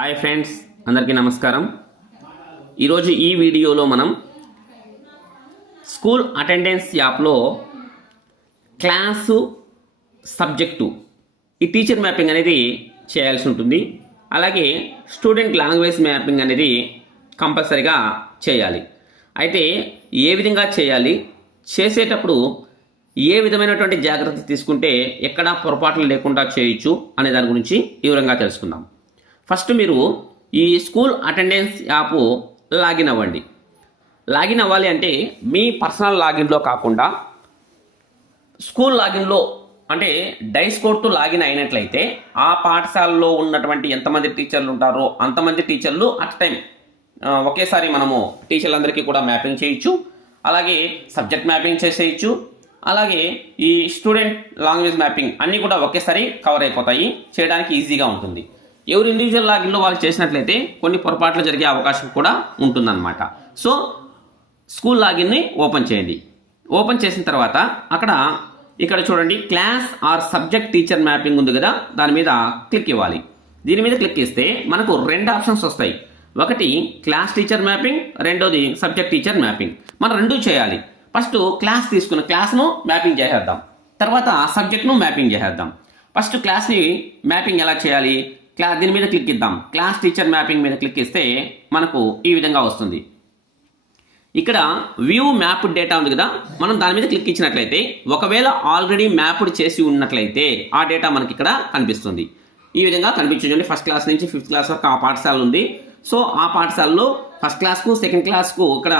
Hi friends, అందరికీ నమస్కారం. ఈరోజు ఈ వీడియోలో మనం స్కూల్ అటెండెన్స్ యాప్లో క్లాసు సబ్జెక్టు ఈ టీచర్ మ్యాపింగ్ అనేది చేయాల్సి ఉంటుంది. అలాగే స్టూడెంట్ లాంగ్వేజ్ మ్యాపింగ్ అనేది కంపల్సరీగా చేయాలి. అయితే ఏ విధంగా చేయాలి, చేసేటప్పుడు ఏ విధమైనటువంటి జాగ్రత్తలు తీసుకుంటే ఎక్కడా పొరపాట్లు లేకుండా చేయొచ్చు అనే దాని గురించి వివరంగా తెలుసుకుందాం. ఫస్ట్ మీరు ఈ స్కూల్ అటెండెన్స్ యాప్ లాగిన్ అవ్వండి. లాగిన్ అవ్వాలి అంటే మీ పర్సనల్ లాగిన్లో కాకుండా స్కూల్ లాగిన్లో అంటే డైస్ కోడ్తో లాగిన్ అయినట్లయితే ఆ పాఠశాలలో ఉన్నటువంటి ఎంతమంది టీచర్లు ఉంటారో అంతమంది టీచర్లు అట్ టైం ఒకేసారి మనము టీచర్లందరికీ కూడా మ్యాపింగ్ చేయొచ్చు. అలాగే సబ్జెక్ట్ మ్యాపింగ్ చేసేయచ్చు. అలాగే ఈ స్టూడెంట్ లాంగ్వేజ్ మ్యాపింగ్ అన్నీ కూడా ఒకేసారి కవర్ అయిపోతాయి. చేయడానికి ఈజీగా ఉంటుంది. ఎవరు ఇండివిజువల్ లాగిన్లో వాళ్ళు చేసినట్లయితే కొన్ని పొరపాట్లు జరిగే అవకాశం కూడా ఉంటుందన్నమాట. సో స్కూల్ లాగిన్ని ఓపెన్ చేయండి. ఓపెన్ చేసిన తర్వాత ఇక్కడ చూడండి, class or subject teacher mapping ఉంది కదా, దాని మీద క్లిక్ ఇవ్వాలి. దీని మీద క్లిక్ ఇస్తే మనకు రెండు ఆప్షన్స్ వస్తాయి. ఒకటి క్లాస్ టీచర్ మ్యాపింగ్, రెండోది సబ్జెక్ట్ టీచర్ మ్యాపింగ్. మనం రెండూ చేయాలి. ఫస్ట్ క్లాస్ తీసుకున్న క్లాస్ను మ్యాపింగ్ చేసేద్దాం, తర్వాత సబ్జెక్ట్ను మ్యాపింగ్ చేసేద్దాం. ఫస్ట్ క్లాస్ని మ్యాపింగ్ ఎలా చేయాలి, దీని మీద క్లిక్ ఇద్దాం. క్లాస్ టీచర్ మ్యాపింగ్ మీద క్లిక్ ఇస్తే మనకు ఈ విధంగా వస్తుంది. ఇక్కడ వ్యూ మ్యాప్డ్ డేటా ఉంది కదా, మనం దాని మీద క్లిక్ ఇచ్చినట్లయితే ఒకవేళ ఆల్రెడీ మ్యాప్డ్ చేసి ఉన్నట్లయితే ఆ డేటా మనకి ఇక్కడ కనిపిస్తుంది. ఈ విధంగా కనిపించండి. ఫస్ట్ క్లాస్ నుంచి 5th క్లాస్ వరకు ఆ పాఠశాల ఉంది. సో ఆ పాఠశాలలో ఫస్ట్ క్లాస్కు సెకండ్ క్లాస్కు ఇక్కడ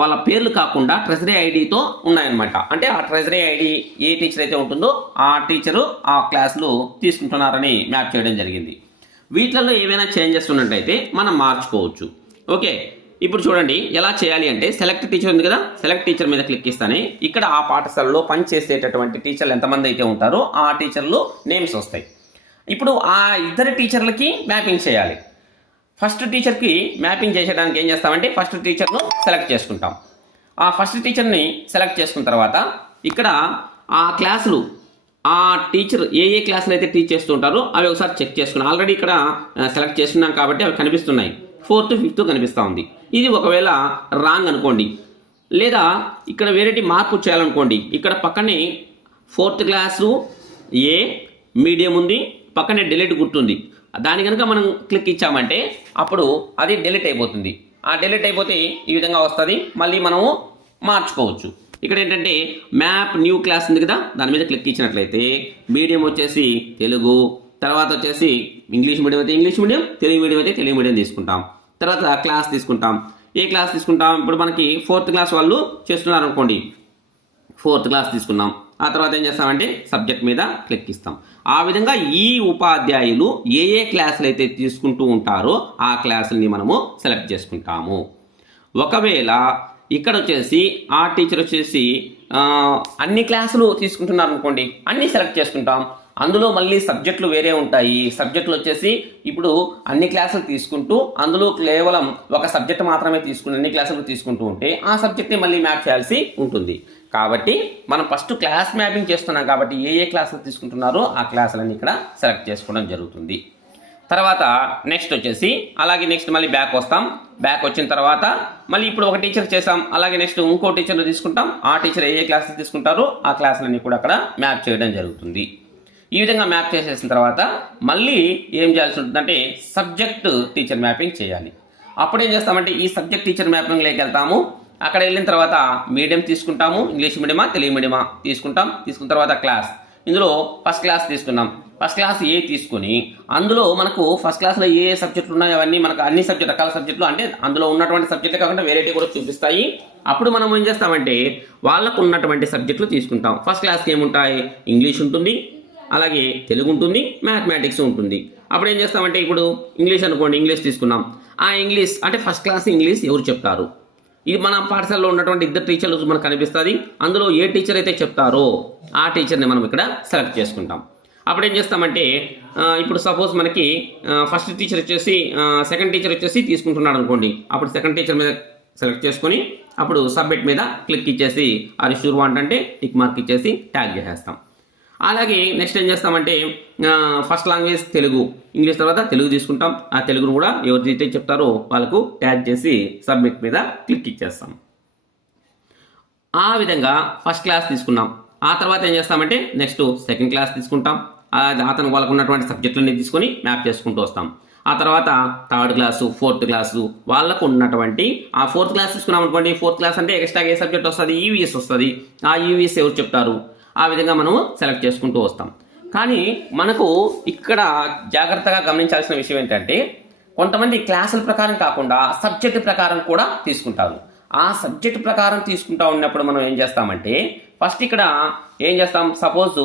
వాళ్ళ పేర్లు కాకుండా ట్రెజరీ ఐడితో ఉన్నాయన్నమాట. అంటే ఆ ట్రెజరీ ఐడి ఏ టీచర్ అయితే ఉంటుందో ఆ టీచరు ఆ క్లాసులు తీసుకుంటున్నారని మ్యాప్ చేయడం జరిగింది. వీటిలలో ఏవైనా చేంజెస్ ఉన్నట్టయితే మనం మార్చుకోవచ్చు. ఓకే, ఇప్పుడు చూడండి ఎలా చేయాలి అంటే సెలెక్ట్ టీచర్ ఉంది కదా, సెలెక్ట్ టీచర్ మీద క్లిక్ ఇస్తానే ఇక్కడ ఆ పాఠశాలలో పనిచేసేటటువంటి టీచర్లు ఎంతమంది అయితే ఉంటారో ఆ టీచర్లు నేమ్స్ వస్తాయి. ఇప్పుడు ఆ ఇద్దరు టీచర్లకి మ్యాపింగ్ చేయాలి. ఫస్ట్ టీచర్కి మ్యాపింగ్ చేసేయడానికి ఏం చేస్తామంటే ఫస్ట్ టీచర్ను సెలెక్ట్ చేసుకుంటాం. ఆ ఫస్ట్ టీచర్ని సెలెక్ట్ చేసుకున్న తర్వాత ఇక్కడ ఆ క్లాసులు ఆ టీచర్ ఏ క్లాసులు అయితే టీచ్ చేస్తూ ఉంటారో అవి ఒకసారి చెక్ చేసుకున్నాం. ఆల్రెడీ ఇక్కడ సెలెక్ట్ చేస్తున్నాం కాబట్టి అవి కనిపిస్తున్నాయి. 4th 5th కనిపిస్తూ ఉంది. ఇది ఒకవేళ రాంగ్ అనుకోండి, లేదా ఇక్కడ వేరేటి మార్పు చేయాలనుకోండి, ఇక్కడ పక్కనే 4th క్లాసు ఏ మీడియం ఉంది, పక్కనే డిలీట్ గుర్తుంది. దాని కనుక మనం క్లిక్ ఇచ్చామంటే అప్పుడు అది డిలీట్ అయిపోతుంది. ఆ డిలీట్ అయిపోతే ఈ విధంగా వస్తుంది. మళ్ళీ మనము మార్చుకోవచ్చు. ఇక్కడ ఏంటంటే మ్యాప్ న్యూ క్లాస్ ఉంది కదా, దాని మీద క్లిక్ ఇచ్చినట్లయితే మీడియం వచ్చేసి తెలుగు, తర్వాత వచ్చేసి ఇంగ్లీష్ మీడియం అయితే ఇంగ్లీష్ మీడియం, తెలుగు మీడియం అయితే తెలుగు మీడియం తీసుకుంటాం. తర్వాత క్లాస్ తీసుకుంటాం. ఏ క్లాస్ తీసుకుంటాం, ఇప్పుడు మనకి 4th క్లాస్ వాళ్ళు చేస్తున్నారు అనుకోండి, 4th క్లాస్ తీసుకున్నాం. ఆ తర్వాత ఏం చేస్తామంటే సబ్జెక్ట్ మీద క్లిక్ ఇస్తాం. ఆ విధంగా ఈ ఉపాధ్యాయులు ఏ క్లాసులు అయితే తీసుకుంటూ ఉంటారో ఆ క్లాసుల్ని మనము సెలెక్ట్ చేసుకుంటాము. ఒకవేళ ఇక్కడ వచ్చేసి ఆ టీచర్ వచ్చేసి అన్ని క్లాసులు తీసుకుంటున్నారు అనుకోండి, అన్ని సెలెక్ట్ చేసుకుంటాం. అందులో మళ్ళీ సబ్జెక్టులు వేరే ఉంటాయి. సబ్జెక్టులు వచ్చేసి ఇప్పుడు అన్ని క్లాసులు తీసుకుంటూ అందులో కేవలం ఒక సబ్జెక్ట్ మాత్రమే తీసుకుని అన్ని క్లాసులు తీసుకుంటూ ఉంటే ఆ సబ్జెక్ట్ని మళ్ళీ మ్యాప్ చేయాల్సి ఉంటుంది. కాబట్టి మనం ఫస్ట్ క్లాస్ మ్యాపింగ్ చేస్తున్నాం కాబట్టి ఏ క్లాసులు తీసుకుంటున్నారో ఆ క్లాసులన్నీ ఇక్కడ సెలెక్ట్ చేసుకోవడం జరుగుతుంది. తర్వాత నెక్స్ట్ వచ్చేసి అలాగే నెక్స్ట్ మళ్ళీ బ్యాక్ వస్తాం. బ్యాక్ వచ్చిన తర్వాత మళ్ళీ ఇప్పుడు ఒక టీచర్ చేసాం, అలాగే నెక్స్ట్ ఇంకో టీచర్ని తీసుకుంటాం. ఆ టీచర్ ఏ క్లాసులు తీసుకుంటారో ఆ క్లాసులన్నీ కూడా అక్కడ మ్యాప్ చేయడం జరుగుతుంది. ఈ విధంగా మ్యాప్ చేసేసిన తర్వాత మళ్ళీ ఏం చేయాల్సి ఉంటుందంటే సబ్జెక్ట్ టీచర్ మ్యాపింగ్ చేయాలి. అప్పుడు ఏం చేస్తామంటే ఈ సబ్జెక్ట్ టీచర్ మ్యాపింగ్లోకి వెళ్తాము. అక్కడ వెళ్ళిన తర్వాత మీడియం తీసుకుంటాము, ఇంగ్లీష్ మీడియమా తెలుగు మీడియమా తీసుకుంటాం. తీసుకున్న తర్వాత క్లాస్, ఇందులో ఫస్ట్ క్లాస్ తీసుకున్నాం. ఫస్ట్ క్లాస్ ఏ తీసుకుని అందులో మనకు ఫస్ట్ క్లాస్లో ఏ సబ్జెక్టులు ఉన్నాయో అవన్నీ మనకు అన్ని రకాల సబ్జెక్టులు అంటే అందులో ఉన్నటువంటి సబ్జెక్టులు కాకుండా వేరేటి కూడా చూపిస్తాయి. అప్పుడు మనం ఏం చేస్తామంటే వాళ్ళకు ఉన్నటువంటి సబ్జెక్టులు తీసుకుంటాం. ఫస్ట్ క్లాస్కి ఏముంటాయి, ఇంగ్లీష్ ఉంటుంది, అలాగే తెలుగు ఉంటుంది, మ్యాథమెటిక్స్ ఉంటుంది. అప్పుడు ఏం చేస్తామంటే ఇప్పుడు ఇంగ్లీష్ అనుకోండి, ఇంగ్లీష్ తీసుకున్నాం. ఆ ఇంగ్లీష్ అంటే ఫస్ట్ క్లాస్ ఇంగ్లీష్ ఎవరు చెప్తారు, ఇది మన పాఠశాలలో ఉన్నటువంటి ఇద్దరు టీచర్లు మనకు కనిపిస్తుంది. అందులో ఏ టీచర్ అయితే చెప్తారో ఆ టీచర్ని మనం ఇక్కడ సెలెక్ట్ చేసుకుంటాం. అప్పుడు ఏం చేస్తామంటే ఇప్పుడు సపోజ్ మనకి ఫస్ట్ టీచర్ వచ్చేసి సెకండ్ టీచర్ వచ్చేసి తీసుకుంటున్నాడు అనుకోండి, అప్పుడు సెకండ్ టీచర్ మీద సెలెక్ట్ చేసుకొని అప్పుడు సబ్మిట్ మీద క్లిక్ ఇచ్చేసి ఆర్ యు షూర్ వాంట్ అంటే టిక్ మార్క్ ఇచ్చేసి ట్యాగ్ చేసేస్తాం. అలాగే నెక్స్ట్ ఏం చేస్తామంటే ఫస్ట్ లాంగ్వేజ్ తెలుగు, ఇంగ్లీష్ తర్వాత తెలుగు తీసుకుంటాం. ఆ తెలుగును కూడా ఎవరైతే చెప్తారో వాళ్ళకు ట్యాగ్ చేసి సబ్మిట్ మీద క్లిక్ ఇచ్చేస్తాం. ఆ విధంగా ఫస్ట్ క్లాస్ తీసుకున్నాం. ఆ తర్వాత ఏం చేస్తామంటే నెక్స్ట్ సెకండ్ క్లాస్ తీసుకుంటాం. అతను వాళ్ళకు ఉన్నటువంటి సబ్జెక్టులన్నీ తీసుకొని మ్యాప్ చేసుకుంటూ వస్తాం. ఆ తర్వాత థర్డ్ క్లాసు, ఫోర్త్ క్లాసు వాళ్ళకు ఉన్నటువంటి ఆ ఫోర్త్ క్లాస్ తీసుకున్నాం అనుకోండి. ఫోర్త్ క్లాస్ అంటే ఎక్స్ట్రాగా ఏ సబ్జెక్ట్ వస్తుంది, ఈవీఎస్ వస్తుంది. ఆ ఈవీఎస్ ఎవరు చెప్తారు, ఆ విధంగా మనము సెలెక్ట్ చేసుకుంటూ వస్తాం. కానీ మనకు ఇక్కడ జాగ్రత్తగా గమనించాల్సిన విషయం ఏంటంటే కొంతమంది క్లాసుల ప్రకారం కాకుండా సబ్జెక్టు ప్రకారం కూడా తీసుకుంటారు. ఆ సబ్జెక్ట్ ప్రకారం తీసుకుంటా ఉన్నప్పుడు మనం ఏం చేస్తామంటే ఫస్ట్ ఇక్కడ ఏం చేస్తాం, సపోజ్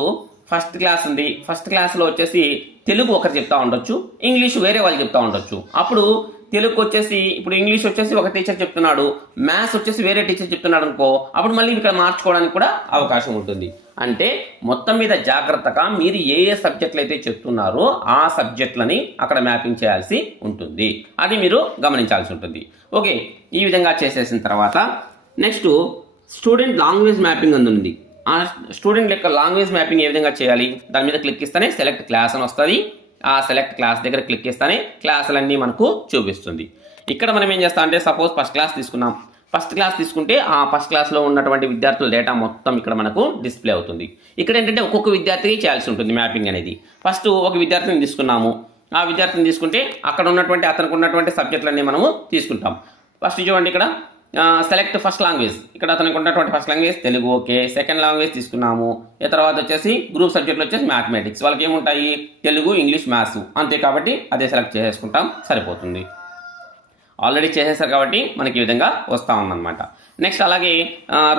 ఫస్ట్ క్లాస్ ఉంది. ఫస్ట్ క్లాస్లో వచ్చేసి తెలుగు ఒకరు చెప్తా ఉండొచ్చు, ఇంగ్లీష్ వేరే వాళ్ళు చెప్తా ఉండొచ్చు. అప్పుడు తెలుగు వచ్చేసి ఇప్పుడు ఇంగ్లీష్ వచ్చేసి ఒక టీచర్ చెప్తున్నాడు, మ్యాథ్స్ వచ్చేసి వేరే టీచర్ చెప్తున్నాడు అనుకో, అప్పుడు మళ్ళీ ఇక్కడ మార్చుకోవడానికి కూడా అవకాశం ఉంటుంది. అంటే మొత్తం మీద జాగ్రత్తగా మీరు ఏ ఏ సబ్జెక్టులు అయితే చెప్తున్నారో ఆ సబ్జెక్టులని అక్కడ మ్యాపింగ్ చేయాల్సి ఉంటుంది. అది మీరు గమనించాల్సి ఉంటుంది. ఓకే, ఈ విధంగా చేసేసిన తర్వాత నెక్స్ట్ స్టూడెంట్ లాంగ్వేజ్ మ్యాపింగ్ అని ఉంది. ఆ స్టూడెంట్ యొక్క లాంగ్వేజ్ మ్యాపింగ్ ఏ విధంగా చేయాలి, దాని మీద క్లిక్ ఇస్తేనే సెలెక్ట్ క్లాస్ అని వస్తుంది. ఆ సెలెక్ట్ క్లాస్ దగ్గర క్లిక్ ఇస్తేనే క్లాసులన్నీ మనకు చూపిస్తుంది. ఇక్కడ మనం ఏం చేస్తాం అంటే సపోజ్ ఫస్ట్ క్లాస్ తీసుకున్నాం. ఫస్ట్ క్లాస్ తీసుకుంటే ఆ ఫస్ట్ క్లాస్లో ఉన్నటువంటి విద్యార్థుల డేటా మొత్తం ఇక్కడ మనకు డిస్ప్లే అవుతుంది. ఇక్కడ ఏంటంటే ఒక్కొక్క విద్యార్థికి చేయాల్సి ఉంటుంది మ్యాపింగ్ అనేది. ఫస్ట్ ఒక విద్యార్థిని తీసుకున్నాము. ఆ విద్యార్థిని తీసుకుంటే అక్కడ ఉన్నటువంటి అతనికి ఉన్నటువంటి సబ్జెక్టులన్నీ మనము తీసుకుంటాం. ఫస్ట్ చూడండి ఇక్కడ సెలెక్ట్ ఫస్ట్ లాంగ్వేజ్, ఇక్కడ అతనికి ఉన్నటువంటి first language Telugu. Okay, second language తీసుకున్నాము. ఈ తర్వాత వచ్చేసి గ్రూప్ సబ్జెక్టులు వచ్చేసి మ్యాథమెటిక్స్. వాళ్ళకి ఏముంటాయి, తెలుగు, ఇంగ్లీష్, మ్యాథ్స్ అంతే. కాబట్టి అదే సెలెక్ట్ చేసేసుకుంటాం, సరిపోతుంది. ఆల్రెడీ చేసేసారు కాబట్టి మనకి ఈ విధంగా వస్తూ ఉందన్నమాట. నెక్స్ట్ అలాగే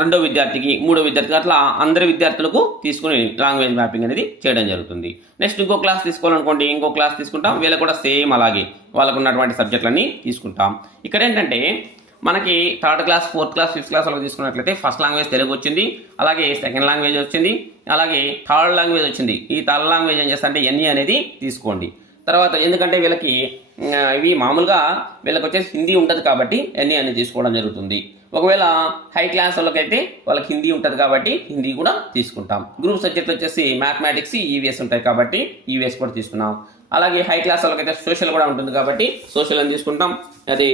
రెండో విద్యార్థికి, మూడో విద్యార్థికి, అట్లా అందరి విద్యార్థులకు తీసుకుని లాంగ్వేజ్ మ్యాపింగ్ అనేది చేయడం జరుగుతుంది. నెక్స్ట్ ఇంకో క్లాస్ తీసుకోవాలనుకోండి, ఇంకో క్లాస్ తీసుకుంటాం. వీళ్ళకి కూడా సేమ్ అలాగే వాళ్ళకు ఉన్నటువంటి సబ్జెక్టులన్నీ తీసుకుంటాం. ఇక్కడ ఏంటంటే మనకి third class, fourth class, fifth class వాళ్ళకి తీసుకున్నట్లయితే ఫస్ట్ లాంగ్వేజ్ తెలుగు వచ్చింది, అలాగే సెకండ్ లాంగ్వేజ్ వచ్చింది, అలాగే థర్డ్ లాంగ్వేజ్ వచ్చింది. ఈ థర్డ్ లాంగ్వేజ్ ఏం చేస్తా అంటే ఎన్ఈ అనేది తీసుకోండి. తర్వాత ఎందుకంటే వీళ్ళకి ఇవి మామూలుగా వీళ్ళకి వచ్చేసి హిందీ ఉంటుంది కాబట్టి ఎన్ఈ అనేది తీసుకోవడం జరుగుతుంది. ఒకవేళ హై క్లాస్ వాళ్ళకైతే వాళ్ళకి హిందీ ఉంటుంది కాబట్టి హిందీ కూడా తీసుకుంటాం. గ్రూప్ సబ్జెక్ట్ వచ్చేసి మ్యాథమెటిక్స్, ఈవీఎస్ ఉంటాయి కాబట్టి ఈవీఎస్ కూడా తీసుకున్నాం. అలాగే హై క్లాస్ వాళ్ళకైతే సోషల్ కూడా ఉంటుంది కాబట్టి సోషల్ అని తీసుకుంటాం. అది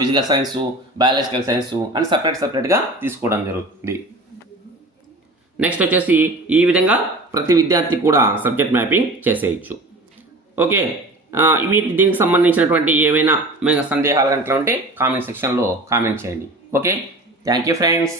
ఫిజికల్ సైన్స్, బయాలజికల్ సైన్స్ అని సపరేట్గా తీసుకోవడం జరుగుతుంది. నెక్స్ట్ వచ్చేసి ఈ విధంగా ప్రతి విద్యార్థి కూడా సబ్జెక్ట్ మ్యాపింగ్ చేసేయచ్చు. ఓకే, దీనికి సంబంధించినటువంటి ఏవైనా సందేహాలు కనుక ఉంటే కామెంట్ సెక్షన్లో కామెంట్ చేయండి. Okay, thank you friends.